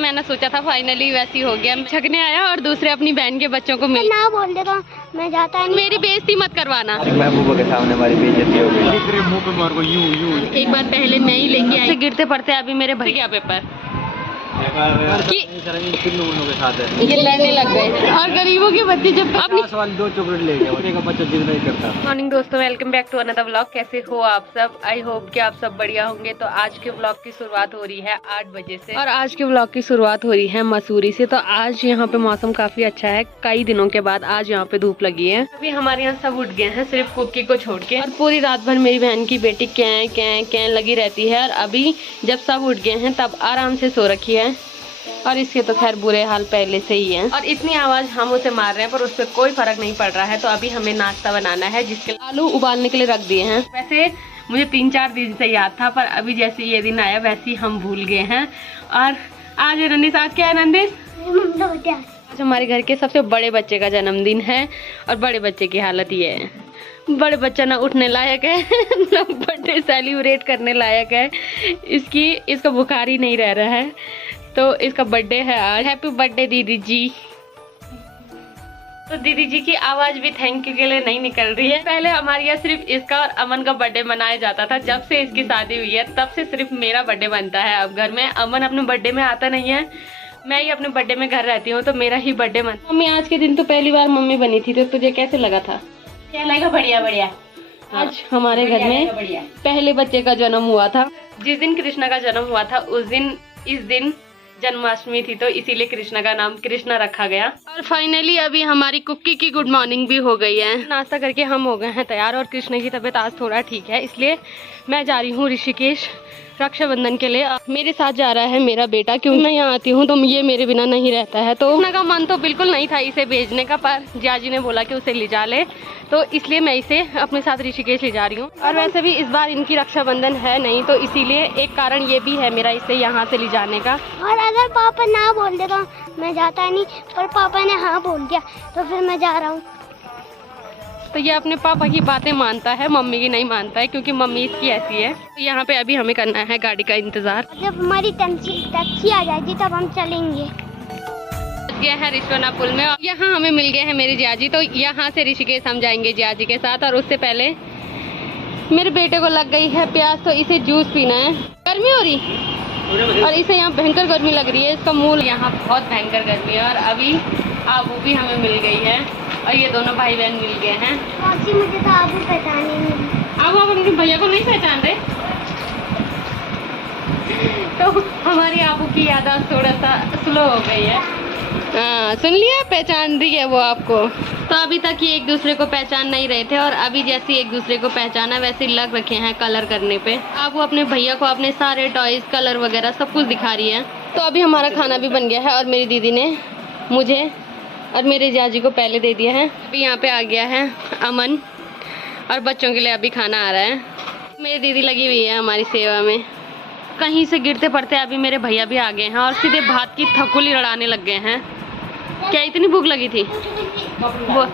मैंने सोचा था, फाइनली वैसी हो गया। छकने आया और दूसरे अपनी बहन के बच्चों को मिल ना बोल देता मैं जाता नहीं। मेरी बेइज्जती मत करवाना। महबूबा के सामने हमारी बेइज्जती हो गई। मुंह पे मार को यूं एक बार पहले मैं ही लेके आई, गिरते पड़ते अभी मेरे भैया पेपर कि के साथ है। ये लड़ने लग गए और गरीबों के बच्चे जब अपनी 2 चॉकलेट ले गए, का बच्चा जिद नहीं करता। मॉर्निंग दोस्तों, welcome back to another vlog. कैसे हो आप सब? आई होप कि आप सब बढ़िया होंगे। तो आज के व्लॉग की शुरुआत हो रही है 8 बजे से और आज के व्लॉग की शुरुआत हो रही है मसूरी से। तो आज यहाँ पे मौसम काफी अच्छा है, कई दिनों के बाद आज यहाँ पे धूप लगी है। अभी हमारे यहाँ सब उठ गए हैं सिर्फ कुकी को छोड़ के, और पूरी रात भर मेरी बहन की बेटी कैं कैं कैं लगी रहती है। और अभी जब सब उठ गए हैं तब आराम से सो रखी है, और इसके तो खैर बुरे हाल पहले से ही है। और इतनी आवाज हम उसे मार रहे हैं पर उस पर कोई फर्क नहीं पड़ रहा है। तो अभी हमें नाश्ता बनाना है, जिसके आलू उबालने के लिए रख दिए हैं। वैसे मुझे 3-4 दिन से याद था, पर अभी जैसे ये दिन आया वैसे ही हम भूल गए हैं। और आज नंदिस, आज क्या है नंदिस? आज हमारे घर के सबसे बड़े बच्चे का जन्मदिन है, और बड़े बच्चे की हालत ये है, बड़े बच्चा ना उठने लायक है ना बर्थडे सेलिब्रेट करने लायक है। इसका बुखार ही नहीं रह रहा है। तो इसका बर्थडे है आज। हैप्पी बर्थडे दीदी जी। तो दीदी जी की आवाज भी थैंक यू के लिए नहीं निकल रही है। पहले हमारे यहाँ सिर्फ इसका और अमन का बर्थडे मनाया जाता था। जब से इसकी शादी हुई है तब से सिर्फ मेरा बर्थडे बनता है अब घर में। अमन अपने बर्थडे में आता नहीं है, मैं ही अपने बर्थडे में घर रहती हूँ, तो मेरा ही बर्थडे मनता। मम्मी, आज के दिन तो पहली बार मम्मी बनी थी, तो तुझे कैसे लगा था? क्या लगा? बढ़िया बढ़िया। आज हमारे घर में पहले बच्चे का जन्म हुआ था। जिस दिन कृष्णा का जन्म हुआ था इस दिन जन्माष्टमी थी, तो इसीलिए कृष्णा का नाम कृष्णा रखा गया। और फाइनली अभी हमारी कुक्की की गुड मॉर्निंग भी हो गई है। नाश्ता करके हम हो गए हैं तैयार, और कृष्णा की तबीयत आज थोड़ा ठीक है, इसलिए मैं जा रही हूँ ऋषिकेश रक्षाबंधन के लिए। मेरे साथ जा रहा है मेरा बेटा, क्योंकि मैं यहाँ आती हूँ तो ये मेरे बिना नहीं रहता है। तो कृष्णा का मन तो बिल्कुल नहीं था इसे भेजने का, पर जियाजी ने बोला कि उसे ले जा ले, तो इसलिए मैं इसे अपने साथ ऋषिकेश ले जा रही हूँ। और वैसे भी इस बार इनकी रक्षाबंधन है नहीं, तो इसीलिए एक कारण ये भी है मेरा इसे यहाँ से ले जाने का। और अगर पापा ना बोल दे तो मैं जाता नहीं, पर पापा ने हाँ बोल दिया तो फिर मैं जा रहा हूँ। तो ये अपने पापा की बातें मानता है, मम्मी की नहीं मानता है, क्योंकि मम्मी इसकी ऐसी है। तो यहाँ पे अभी हमें करना है गाड़ी का इंतजार। जब हमारी टैक्सी आ जाएगी तब हम चलेंगे। गया है रिश्वना पुल में, और यहाँ हमें मिल गए हैं मेरे जियाजी। तो यहाँ से ऋषिकेश हम जाएंगे जियाजी के साथ। और उससे पहले मेरे बेटे को लग गई है प्यास, तो इसे जूस पीना है। गर्मी हो रही और इसे यहाँ भयंकर गर्मी लग रही है। इसका मूल यहाँ बहुत भयंकर गर्मी है। और अभी आबू भी हमें मिल गई है, और ये दोनों भाई बहन मिल गए हैं। मुझे तो आबू पहचाने नहीं। अब आप अपने भैया को नहीं पहचान रहे? तो हमारी आबू की याददाश्त थोड़ा सा स्लो हो गई है। हाँ, सुन लिया, पहचान रही है वो आपको। तो अभी तक ये एक दूसरे को पहचान नहीं रहे थे, और अभी जैसे एक दूसरे को पहचाना वैसे लग रखे हैं कलर करने पे। अब वो अपने भैया को अपने सारे टॉयज, कलर वगैरह सब कुछ दिखा रही है। तो अभी हमारा खाना भी बन गया है, और मेरी दीदी ने मुझे और मेरे जियाजी को पहले दे दिया है। अभी यहाँ पे आ गया है अमन, और बच्चों के लिए अभी खाना आ रहा है। मेरी दीदी लगी हुई है हमारी सेवा में। कहीं से गिरते पड़ते अभी मेरे भैया भी आ गए हैं, और सीधे भात की थकुली लड़ाने लग गए हैं। क्या इतनी भूख लगी थी? वो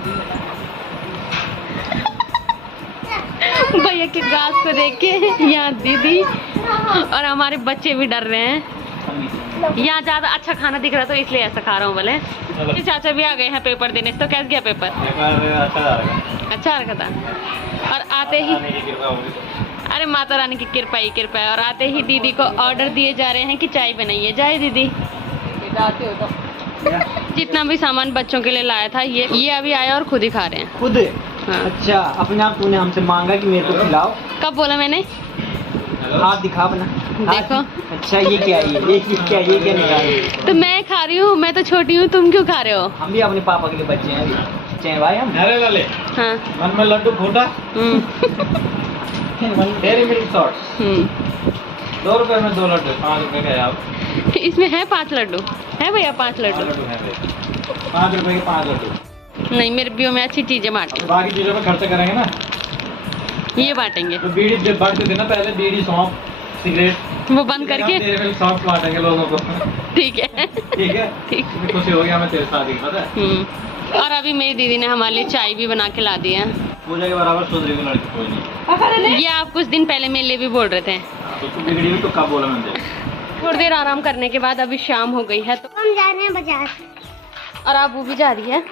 भैया के घास को देख के यहाँ दीदी और हमारे बच्चे भी डर रहे हैं। यहाँ ज्यादा अच्छा खाना दिख रहा, तो इसलिए ऐसा खा रहा हूँ। बोले चाचा भी आ गए हैं पेपर देने से। तो कैसे गया पेपर? अच्छा रखा था। और आते ही, अरे माता रानी की कृपा ही कृपा है। और आते ही दीदी को ऑर्डर दिए जा रहे हैं कि चाय बनाइए। जाए दीदी। जितना भी सामान बच्चों के लिए लाया था ये अभी आया और खुद ही खा रहे हैं। खुद? हाँ। अच्छा, अपने आप तूने हमसे मांगा कि मेरे को खिलाओ? कब बोला मैंने? हाथ दिखा अपना। देखो। अच्छा, ये क्या है? ये क्या निकाल? तो मैं खा रही हूँ, मैं तो छोटी हूँ, तुम क्यों खा रहे हो? हम भी अपने पापा के लिए बच्चे हैं भाई हम। हाँ। मन में लड्डू खोटा। डेयरी मिल्क शॉर्ट्स 2 रुपए में 2 लड्डू, 5 रुपए का यार। इसमें है 5 लड्डू है भैया? 5 लड्डू है, 5 रुपए के 5 लड्डू। नहीं, मेरे बियो में अच्छी चीजें बांटे। बाकी चीजों में खर्चा करेंगे ना, ये बांटेंगे। तो बीड़ी जब बांटते थे ना पहले, बीड़ी, सौंफ, सिगरेट, वो बंद करके डेयरी मिल्क शॉर्ट्स बांटेंगे लोगों को। ठीक है, ठीक है, ठीक। खुशी हो गया मैं तेरे साथ ही, पता है। और अभी मेरी दीदी ने हमारे लिए चाय भी बना के ला दी है। पूजा के बराबर सोच रही लड़की कोई नहीं। ये आप कुछ दिन पहले मेरे लिए भी बोल रहे थे। तो तू बिगड़ी हुई तो कब बोला मैंने? थोड़ी देर आराम करने के बाद अभी शाम हो गई है तो हम जा रहे हैं बाजार। और अब वो भी जा रही है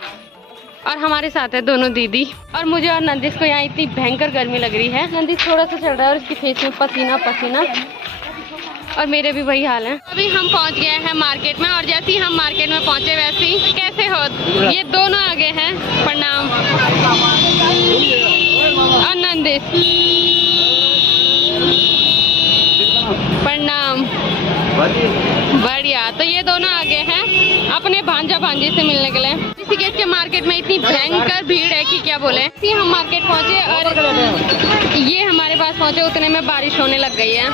और हमारे साथ है दोनों दीदी। और मुझे और नंदिश को यहाँ इतनी भयंकर गर्मी लग रही है। नंदिश थोड़ा सा चल रहा है और उसकी फेस में पसीना पसीना और मेरे भी वही हाल है। अभी हम पहुँच गए हैं मार्केट में और जैसे ही हम मार्केट में पहुँचे वैसे ही कैसे हो ये दोनों आगे हैं। प्रणाम। और नंदिश प्रणाम। बढ़िया। तो ये दोनों आगे हैं अपने भांजा भांजी से मिलने के लिए। ऋषिकेश के मार्केट में इतनी भयंकर भीड़ है कि क्या बोले। हम मार्केट पहुंचे और ये हमारे पास पहुंचे उतने में बारिश होने लग गई है।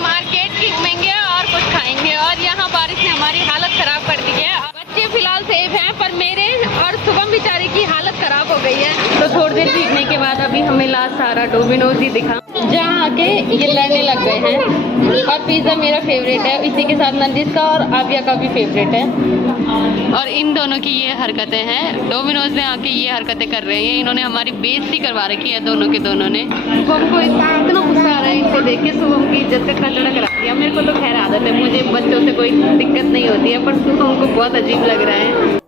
मार्केट की घूमेंगे और कुछ खाएंगे और यहाँ बारिश ने हमारी हालत खराब कर दी है। बच्चे फिलहाल सेफ हैं पर मेरे और शुभम बेचारे की हालत खराब हो गई है। तो थोड़ी देर भीगने के बाद अभी हमें लास्ट सारा डोमिनोज ही दिखा जहाँ आके ये लड़ने लग गए हैं। और पिज्जा मेरा फेवरेट है, इसी के साथ नंदिश का और आबिया का भी फेवरेट है। और इन दोनों की ये हरकतें हैं, डोमिनोज में आके ये हरकतें कर रहे हैं। इन्होंने हमारी बेइज्जती करवा रखी है दोनों के दोनों ने। शुभम को इतना गुस्सा आ रहा है इनको देख के। शुभम की इज्जत का कचड़ा करा दिया। मेरे को तो खैर आदत है, मुझे बच्चों से कोई दिक्कत नहीं होती है पर शुभम को बहुत अजीब लग रहा है।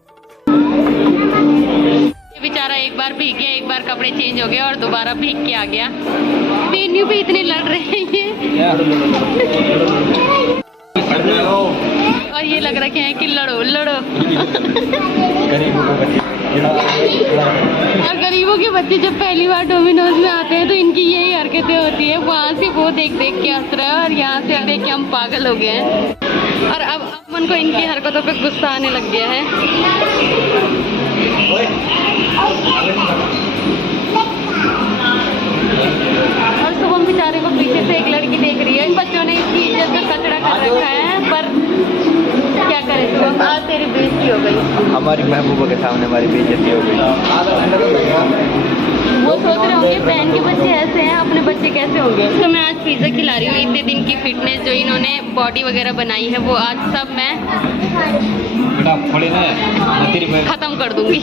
बेचारा एक बार भीग गया, एक बार कपड़े चेंज हो गए और दोबारा भीग के आ गया। मेन्यू पे इतने लड़ रहे हैं ये और ये लग रखे हैं कि लड़ो लड़ो। और गरीबों के बच्चे जब पहली बार डोमिनोज में आते हैं तो इनकी यही हरकतें होती है। वहाँ से वो देख देख के हंस रहा है और यहाँ से देख के हम पागल हो गए हैं। और अब मन को इनकी हरकतों पे गुस्सा आने लग गया है। और शुभम बेचारे को पीछे से एक लड़की देख रही है। इन बच्चों ने इसकी इज्जत का कचड़ा कर रखा है पर क्या करें शुभम, आज तेरी बेइज्जती हो गई। हमारी महबूबा के सामने हमारी बेइज्जती हो गई। वो सोच रहे होंगे बहन के बच्चे ऐसे हैं, अपने बच्चे कैसे होंगे। तो मैं आज पिज्जा खिला रही हूँ। इतने दिन की फिटनेस जो इन्होंने बॉडी वगैरह बनाई है वो आज सब मैं खत्म कर दूंगी।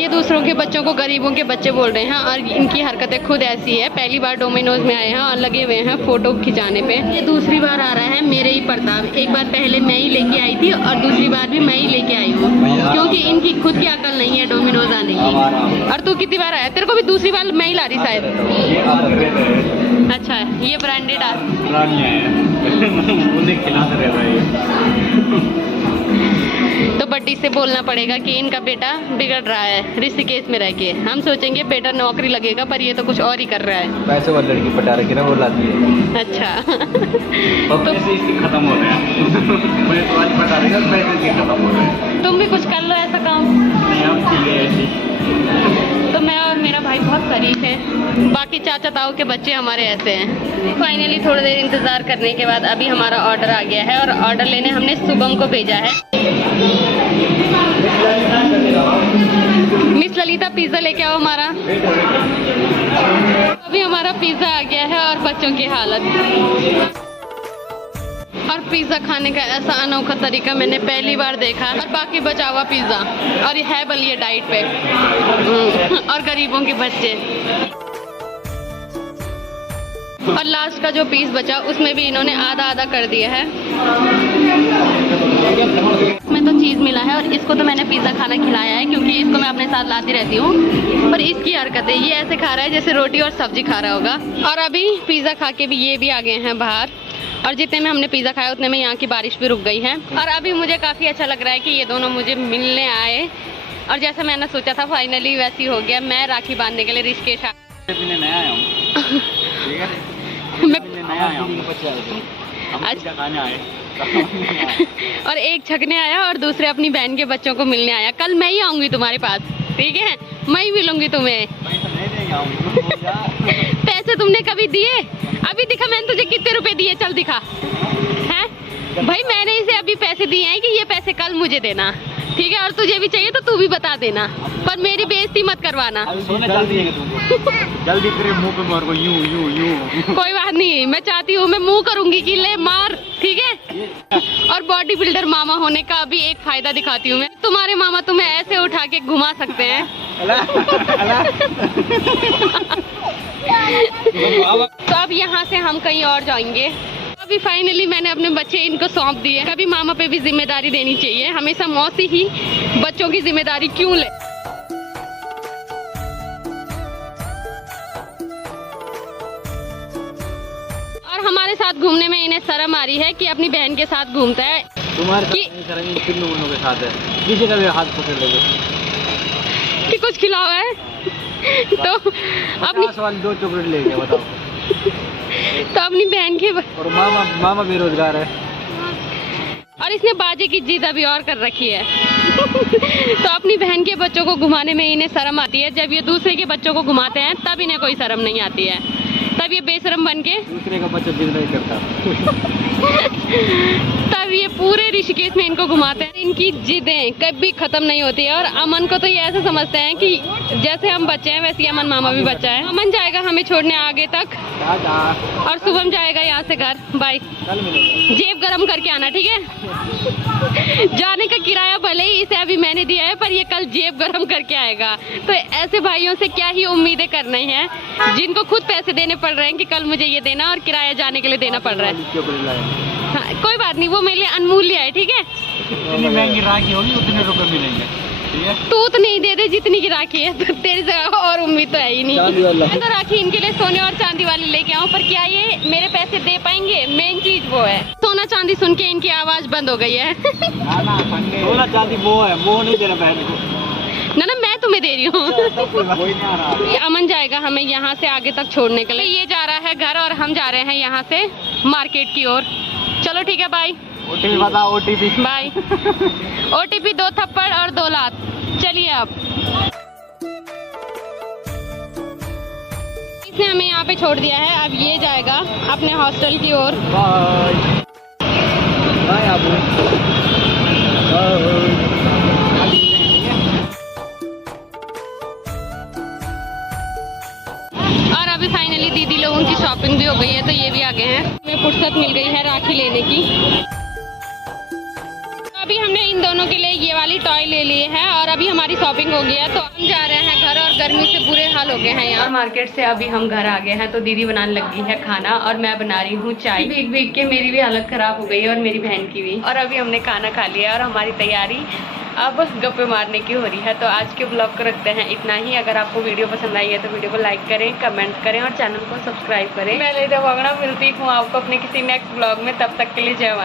ये दूसरों के बच्चों को गरीबों के बच्चे बोल रहे हैं और इनकी हरकतें खुद ऐसी है। पहली बार डोमिनोज में आए हैं और लगे हुए हैं फोटो खिंचाने पे। ये दूसरी बार आ रहा है मेरे ही प्रताप। एक बार पहले मैं ही लेके आई थी और दूसरी बार भी मैं ही लेके आई हूँ क्योंकि इनकी खुद की अकल नहीं है डोमिनोज आने की। और तू कितनी बार आया? तेरे को भी दूसरी बार मैं ही ला रही शायद। अच्छा है ये ब्रांडेड तो बड्डी से बोलना पड़ेगा कि इनका बेटा बिगड़ रहा है ऋषिकेश में रह के। हम सोचेंगे बेटा नौकरी लगेगा पर ये तो कुछ और ही कर रहा है। पैसे वाली लड़की पटा रखी ना वो लाती है। अच्छा तो खत्म हो रहा है। तुम भी कुछ कर लो ऐसा काम। तो मैं और मेरा भाई बहुत शरीफ है। बाकी चाचा ताऊ के बच्चे हमारे ऐसे हैं। फाइनली थोड़ी देर इंतजार करने के बाद अभी हमारा ऑर्डर आ गया है और ऑर्डर लेने हमने शुभम को भेजा है। मिस ललिता पिज्जा लेके आओ हमारा। अभी हमारा पिज्जा आ गया है और बच्चों की हालत। और पिज्जा खाने का ऐसा अनोखा तरीका मैंने पहली बार देखा। और बाकी बचा हुआ पिज्जा और ये है बलिए डाइट पे और गरीबों के बच्चे। और लास्ट का जो पीस बचा उसमें भी इन्होंने आधा आधा कर दिया है। इसमें तो चीज मिला है और इसको तो मैंने पिज्जा खाना खिलाया है क्योंकि इसको मैं अपने साथ लाती रहती हूँ। पर इसकी हरकतें ये ऐसे खा रहा है जैसे रोटी और सब्जी खा रहा होगा। और अभी पिज्जा खा के भी ये भी आ गए हैं बाहर। और जितने में हमने पिज्जा खाया उतने में यहाँ की बारिश भी रुक गई है। और अभी मुझे काफी अच्छा लग रहा है कि ये दोनों मुझे मिलने आए और जैसा मैंने सोचा था फाइनली वैसी हो गया। मैं राखी बांधने के लिए ऋषिकेश नया आया हूँ। और एक छकने आया और दूसरे अपनी बहन के बच्चों को मिलने आया। कल मैं ही आऊंगी तुम्हारे पास, ठीक है? मैं ही मिलूंगी तुम्हें। पैसे तुमने कभी दिए? अभी दिखा मैंने तुझे कितने रुपए दिए, चल दिखा। हैं भाई मैंने इसे अभी पैसे दिए हैं कि ये पैसे कल मुझे देना, ठीक है? और तुझे भी चाहिए तो तू भी बता देना पर मेरी बेइज्जती मत करवाना। जल्दी तेरे मुंह पे मार को यूं यूं यूं। कोई बात नहीं, मैं चाहती हूँ मैं मुंह करूंगी कि ले मार, ठीक है? और बॉडी बिल्डर मामा होने का अभी एक फायदा दिखाती हूँ मैं। तुम्हारे मामा तुम्हें ऐसे उठा के घुमा सकते हैं। तो अब यहाँ से हम कहीं और जाएंगे। अभी फाइनली मैंने अपने बच्चे इनको सौंप दिए। कभी मामा पे भी जिम्मेदारी देनी चाहिए, हमेशा मौसी ही बच्चों की जिम्मेदारी क्यों ले। और हमारे साथ घूमने में इन्हें शर्म आ रही है कि अपनी बहन के साथ घूमता है। तुम्हारे कि- साथ नहीं सर, इन तीन लोगों के साथ है, किसी का भी हाथ पकड़ लेंगे कि कुछ खिलाओ है तो अपनी 50 वाली 2 चॉकलेट ले गया, बताओ। तो अपनी बहन के और मामा बेरोजगार है। और इसने बाजे की जिद अभी और कर रखी है तो अपनी बहन के बच्चों को घुमाने में इन्हें शर्म आती है। जब ये दूसरे के बच्चों को घुमाते हैं तब इन्हें कोई शर्म नहीं आती है, तब ये बेशरम बन के दूसरे का बच्चा जिद नहीं करता। तब ये पूरे ऋषिकेश में इनको घुमाते हैं। इनकी जिदें कभी खत्म नहीं होती है। और अमन को तो ये ऐसा समझते हैं कि जैसे हम बच्चे हैं वैसे अमन मामा भी बच्चा है। अमन जाएगा हमें छोड़ने आगे तक और शुभम जाएगा यहाँ से घर। बाय, कल मिलेंगे। जेब गरम करके आना, ठीक है। जाने का किराया भले ही इसे अभी मैंने दिया है, पर ये कल जेब गरम करके आएगा। तो ऐसे भाइयों से क्या ही उम्मीदें करनी है जिनको खुद पैसे देने पड़ रहे हैं कि कल मुझे ये देना और किराया जाने के लिए देना पड़ रहा है। हाँ, कोई बात नहीं, वो मेरे लिए अनमूल्य है, ठीक है। जितनी महंगी राखी होगी उतने रुपए मिलेंगे, ठीक है। तू तो नहीं दे दे जितनी की राखी है, तो तेरी से और उम्मीद तो है ही नहीं। चांदी वाला। मैं तो राखी इनके लिए सोने और चांदी वाली लेके आऊँ, पर क्या ये मेरे पैसे दे पाएंगे? मेन चीज वो है। सोना चांदी सुन के इनकी आवाज बंद हो गई है सोना चांदी वो है, वो नहीं दे रहा बहन को। ना मैं तुम्हें दे रही हूँ। वही नहीं आ रहा। ये अमन जाएगा हमें यहाँ से आगे तक छोड़ने के लिए। ये जा रहा है घर और हम जा रहे हैं यहाँ से मार्केट की ओर। चलो ठीक है, बाय। ओटीपी बताओ, ओटीपी। बाय। ओटीपी 2 थप्पड़ और 2 लात। चलिए अब इसने हमें यहाँ पे छोड़ दिया है। अब ये जाएगा अपने हॉस्टल की ओर। Bye bye Abu. और अभी फाइनली दीदी लोगों की शॉपिंग भी हो गई है, तो ये भी आ गए हैं। हमें फुर्सत मिल गई है राखी लेने की। अभी हमने इन दोनों के लिए ये वाली टॉय ले ली है और अभी हमारी शॉपिंग हो गई है, तो हम जा रहे हैं घर। और गर्मी से बुरे हाल हो गए हैं यहाँ मार्केट से। अभी हम घर आ गए हैं, तो दीदी बनाने लगी है खाना और मैं बना रही हूँ चाय। भीग भीग के मेरी भी हालत खराब हो गई है और मेरी बहन की भी। और अभी हमने खाना खा लिया और हमारी तैयारी अब गप्पे मारने की हो रही है। तो आज के ब्लॉग को रखते हैं इतना ही। अगर आपको वीडियो पसंद आई है तो वीडियो को लाइक करें, कमेंट करें और चैनल को सब्सक्राइब करें। मैं लेदा वागड़ा मिलती हूँ आपको अपने किसी नेक्स्ट ब्लॉग में। तब तक के लिए जय माता।